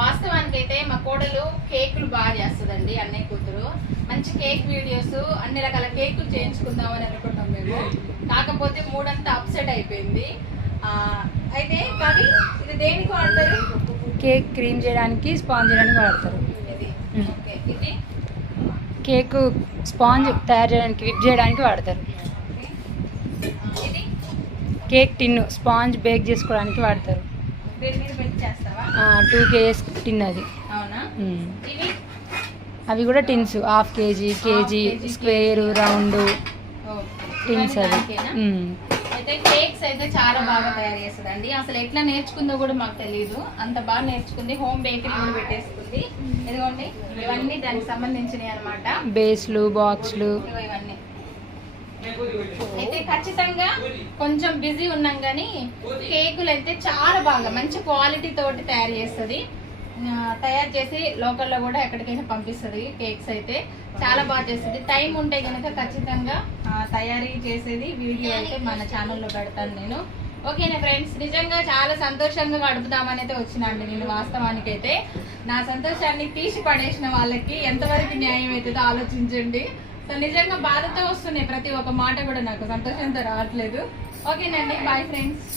వాస్తవానికి అయితే మా కోడలు కేకులు బాగా చేస్తుందండి, అన్నయ్య కూతురు. మంచి కేక్ వీడియోస్, అన్ని రకాల కేకులు చేయించుకుందామని అనుకుంటాం మేము. కాకపోతే మూడంతా అప్సెట్ అయిపోయింది. అయితే కానీ ఇది దేనికి వాడతారు? కేక్ క్రీమ్ చేయడానికి, స్పాంజ్ చేయడానికి వాడతారు. ఇది కేక్ స్పాంజ్ తయారు చేయడానికి, విప్ చేయడానికి వాడతారు. ఇది కేక్ టిన్ స్పాంజ్ బేక్ చేసుకోవడానికి వాడతారు. దీని మీద పెట్టి చేస్తావా? 2 kgs టిన్ అది. అవునా? ఇవి అవి కూడా tins, half KG, KG, square, round tins అవి. అయితే కేక్స్ అయితే చాలా బాగా తయారు చేస్తుందండి. అసలు ఎట్లా నేర్చుకుందో కూడా మాకు తెలియదు, అంత బాగా నేర్చుకుంది. హోమ్ బేకరీ కూడా పెట్టేసుకుంది. ఇదిగోండి, ఇవన్నీ దానికి సంబంధించినవి అనమాట. బేస్లు, బాక్స్లు, ఇవన్నీ. అయితే ఖచ్చితంగా కొంచెం బిజీ ఉన్నాం కానీ కేకులు అయితే చాలా బాగా మంచి క్వాలిటీ తోటి తయారు చేస్తుంది. తయారు చేసి లోకల్లో కూడా ఎక్కడికైనా పంపిస్తుంది. కేక్స్ అయితే చాలా బాగా చేస్తుంది. టైం ఉంటే కనుక ఖచ్చితంగా తయారీ చేసేది వీడియో అయితే మన ఛానల్లో పెడతాను నేను. ఓకేనా ఫ్రెండ్స్, నిజంగా చాలా సంతోషంగా గడుపుదామని అయితే వచ్చినండి నేను. వాస్తవానికి అయితే నా సంతోషాన్ని తీసి పడేసిన వాళ్ళకి ఎంతవరకు న్యాయం అవుతుందో ఆలోచించండి. సో నిజంగా బాధతో వస్తున్నాయి ప్రతి ఒక్క మాట కూడా, నాకు సంతోషంతో రావట్లేదు. ఓకేనండి, బాయ్ ఫ్రెండ్స్.